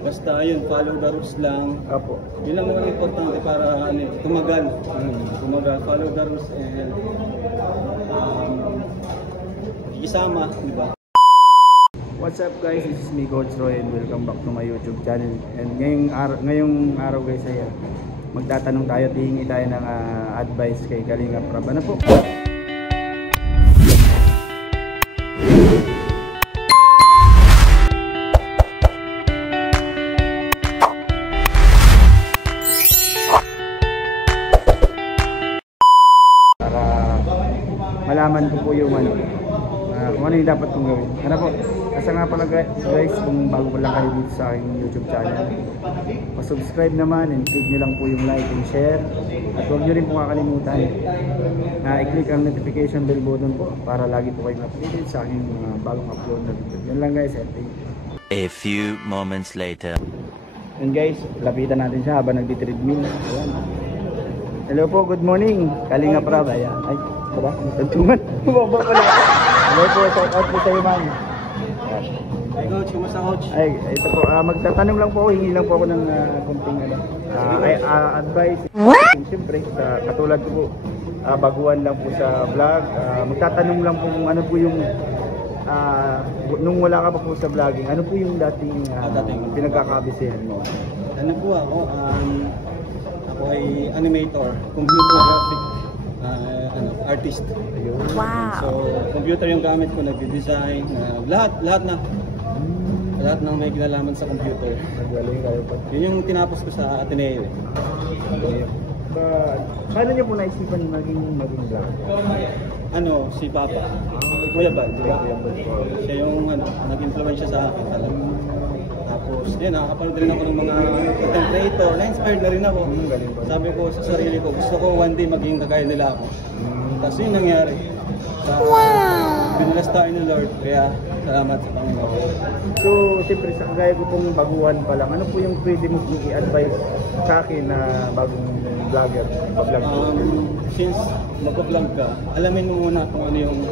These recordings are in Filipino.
Basta yun, follow the rules lang. Apo. Yun lang naman importante para tumagal. Tumagal, follow the rules and isama, di ba? What's up guys, this is me Coach Roy and welcome back to my YouTube channel. And ngayong araw guys ay magtatanong tayo, hihingi tayo ng advice kay Kalinga Prab. Ano po? Para malaman ko po yung kung ano yung dapat kong gawin. Ano po? Kasi nga pala guys, kung bago pa lang kayo dito sa aking YouTube channel, pa-subscribe naman and click nyo lang po yung like and share. At huwag nyo rin po kakalimutan na i-click ang notification bell button po para lagi po kayong updated sa aking bagong upload na video. Yan lang guys, A few moments later. And guys, lapitan natin siya habang nagdi-treadmill. Hello po, good morning. Kalinga Prab. Ayan. Ay, diba? Nagtungan. Bumaba pala. Hello po, shout out po sa iyo man. Hey Coach, kumusta Coach? Ay, ito po, magtatanong lang po ako, hingi lang po ako ng konting advice. Siyempre, katulad ko po, baguhan lang po sa vlog. Magtatanong lang po kung ano po yung, nung wala ka pa po sa vlogging, ano po yung dating pinagkakabisihan mo? Ano po ako ay animator, computer graphic artist. Wow. So, computer yung gamit ko, nagde-design, lahat ng may kinalaman sa computer. Nagaling kayo pa. Yun yung tinapos ko sa Ateneo. Paano niyo po naisipan maging vlog? Si Papa. Kuya Bal, di ba? Siya yung nag-influence sa akin talaga. Tapos, nakakapanood rin ako ng mga content creator, na-inspired na rin ako. Sabi ko sa sarili ko, gusto ko one day maging kagaya nila ako. Tapos yun nangyari. Binalas tayo ni Lord, kaya salamat sa Panginoon. So, siyempre sa kagaya ko pong baguhan pa lang, ano po yung pwede mo i-advise sa akin na bagong vlogger, pag-vlog ko? Since mag-vlog ka, alamin mo muna kung ano yung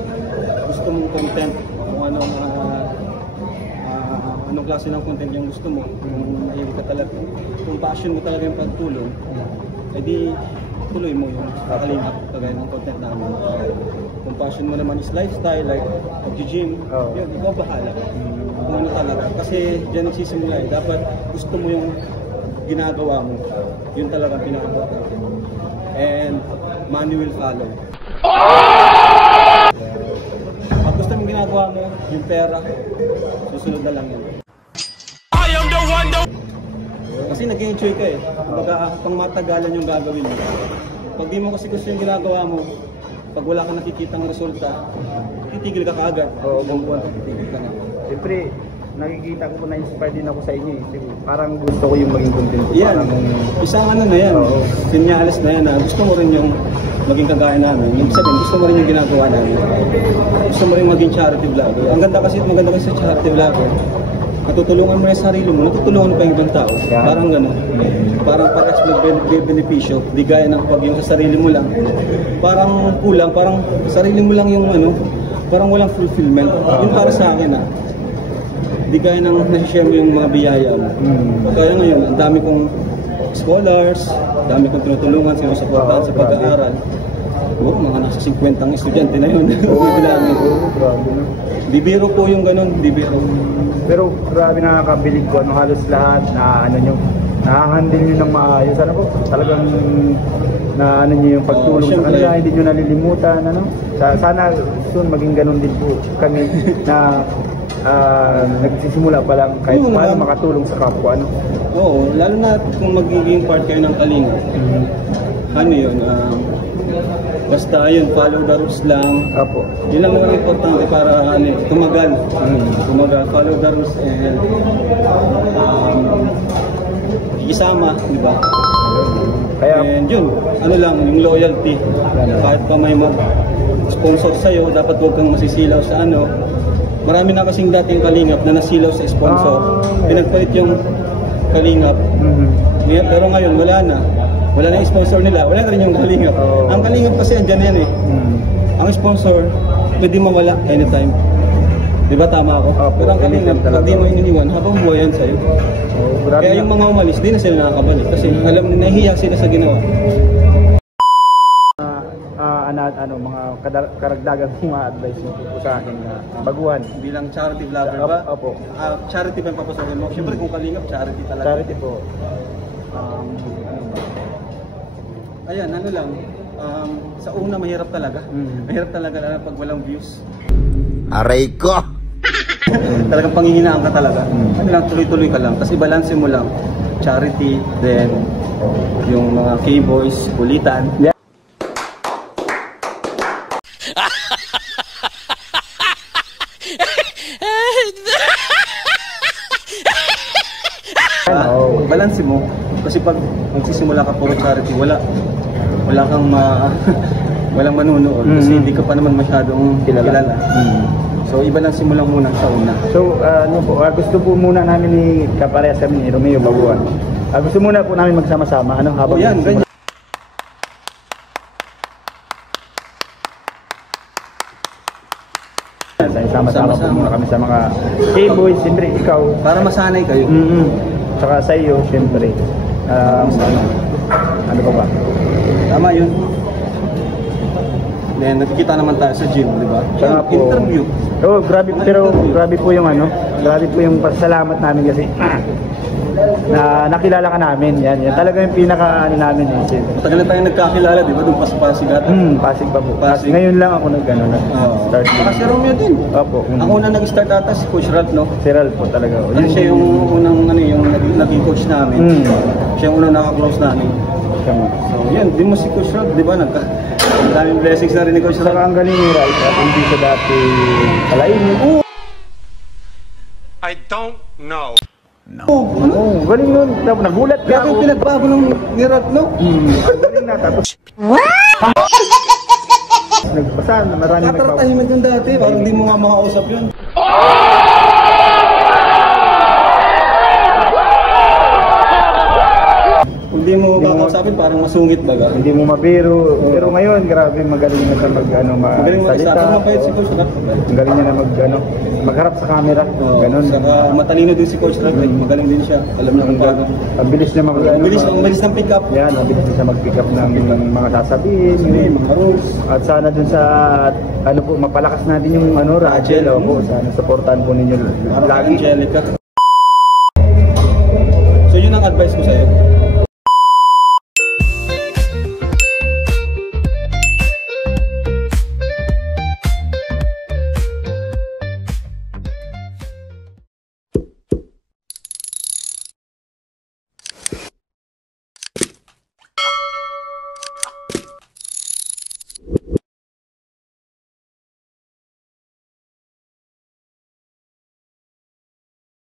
gusto mong content, kung anong klase ng content yung gusto mo, kung mahilig ka talaga, kung passion mo talaga yung pagtulong, edi tuloy mo yung kakalingap kagaya ng content namin. Kung passion mo naman is lifestyle, like pag-gym, yun, ikaw bahala kung ano talaga. Kasi dyan nagsisimula dapat gusto mo yung ginagawa mo, yun talaga pinaka-important. And money will follow. Pag gusto mong ginagawa mo, yung pera, susunod na lang yun. Kasi nag-enjoy ka pang matagalan yung gagawin mo. Pag di mo kasi gusto yung ginagawa mo, pag wala kang nakikitang resulta, titigil ka kaagad. Oo, titigil ka na. Siyempre, nakikita ko na inspired din ako sa inyo Parang gusto ko yung maging content. Yan, isang na yan. Sinyalis na yan gusto mo rin yung maging kagaya namin. Ibig sabihin, gusto mo rin yung ginagawa namin. Gusto mo rin maging charity vlogger. Maganda kasi sa charity vlogger. Natutulungan mo yung sarili mo, natutulungan mo pa yung ibang tao. Yeah. Parang gano'n. Parang parehas benepisyo. Di gaya ng pag yung sa sarili mo lang. Parang kulang, parang sa sarili mo lang yung parang walang fulfillment. Yun para sa akin Di gaya ng nasishare mo yung mga biyaya mo. Kaya ngayon, ang dami kong scholars, dami kong tinutulungan, sinusuportahan sa pag-aaral. Mga nasa 50 ang estudyante na yun. Bibiro po yung ganun, bibiro. Pero grabe nakakabilig ko, halos lahat na nakahandle nyo ng maayos. Talagang na yung pagtulong sa kanila, hindi nyo nalilimutan. Sana soon maging ganun din po kami na nagsisimula pa lang kahit paano makatulong sa kapwa. Oo, lalo na kung magiging part kayo ng Kalinga. Basta yun, follow the rules lang. Apo. Yun lang naman importante para tumagal. Tumagal, follow the rules and isama, di ba? And yun, yung loyalty. Kahit pa may mag-sponsor sa'yo, dapat huwag kang masisilaw sa Marami na kasing dating kalingap na nasilaw sa sponsor. Pinagpalit yung kalingap. Pero ngayon, wala na yung sponsor nila, wala na rin yung kalingap. Ang kalingap kasi andyan yan Ang sponsor, pwede mawala anytime. Di ba tama ako? Opo, Pero ang kanina, anytime talaga. pag di mo iniwan, habang buhay yan sa'yo. Grabe Kaya na. yung mga umalis, di na sila nakakabalik. Kasi alam na nahihiya sila sa ginawa. Mga karagdagan kong mga advice mo po sa akin na baguhan. Bilang charity vlogger ba? Opo. Charity ba yung papasokin mo? Siyempre kung kalingap, charity talaga. Charity po. Ayan, ano lang. Sa una, mahirap talaga. Mahirap talaga lalo pag walang views. Aray ko! Talagang panghihinaan ka talaga. Ano lang, tuloy-tuloy ka lang. Kasi balanse mo lang. Charity, then yung mga K-boys, kulitan. Yeah. Balanse mo. Kasi pag magsisimula ka puro charity, wala kang walang manunood. Kasi hindi ka pa naman masyadong kilala. So iba lang simulang muna sa una. So gusto po muna namin ni kaparehas kami ni Romeo baguhan. Gusto muna po namin magsama-sama habang Yan, ganyan. Sama-sama po muna kami sa mga K-boys, siyempre ikaw. Para masanay kayo. Tsaka sa iyo, siyempre. Ano pa ba? Tama yun. Then nakikita naman tayo sa gym, di ba? Tsaka po, Interview. Oh, grabe, pero grabe po yung grabe po yung pasalamat namin kasi na nakilala ka namin. Yan talaga yung pinaka namin eh. Matagal na tayo nagkakilala, di ba? Doon pa sa Pasig ata. Pasig pa po. Pasig. Ngayon lang ako nag-start. Si Romeo din. Opo. Ang unang nag-start ata si Coach Ralph, no? Si Ralph po talaga. Ano siya yung unang yung naging coach namin. Siya yung unang naka-close namin. So, yan, di mo si Coach Ralph, di ba? Ang daming blessings na rin ni Coach Saka Ralph. ang galing ni Ralph at hindi siya dati kalainin. I don't know. Galing nun. Nagulat Kaya ka yung ako. pinagbago ni Ralph, no? Galing na. Tapos nagbasa, marami nagbago. Tataratahiman yung dati, parang hindi mo nga makausap yun. Hindi mo kakausapin, parang masungit baga. Hindi mo mabiro. Pero ngayon, grabe, magaling na siya Magaling mo isa. Ano pa yun si magsalita. Coach Ralph? Magaling niya na magharap sa camera. Ganon. Saka matalino din si Coach Ralph. Magaling din siya. Alam niya kung paano. Ang bilis niya Ang bilis ng pick up. Yan, ang bilis niya siya mag-pick up ng mga sasabihin. Mga rules. At sana dun sa mapalakas natin yung Rachel. Opo, sana supportahan po ninyo Parang lagi. Angelica. So yun ang advice ko sa'yo.